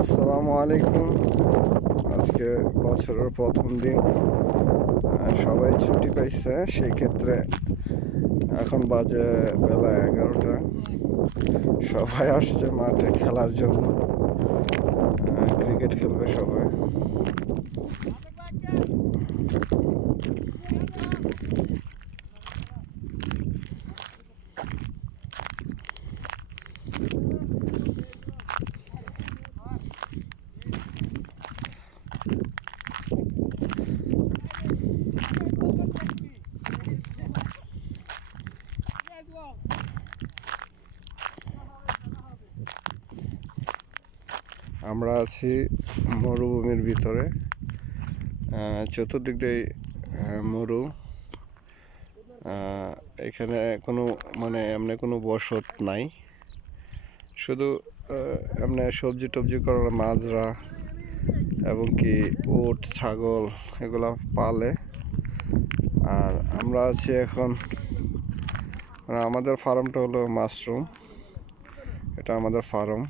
আসসালামু আলাইকুম। আজকে বছরের প্রথম দিন, সবাই ছুটি পাইছে। সেই ক্ষেত্রে এখন বাজে বেলা 11টা। সবাই আসছে মাঠে খেলার জন্য। ক্রিকেট খেলবে সবাই। আমরা আছি মরুভূমির ভিতরে। চতুর্দিক দিয়ে মরু। এখানে কোনো এমনি কোনো বসত নাই। শুধু এমনি সবজি টবজি করার মাজরা এবং কি উট ছাগল এগুলা পালে। আর আমরা আছি এখন, আমাদের ফার্মটা হলো মাশরুম। এটা আমাদের ফার্ম।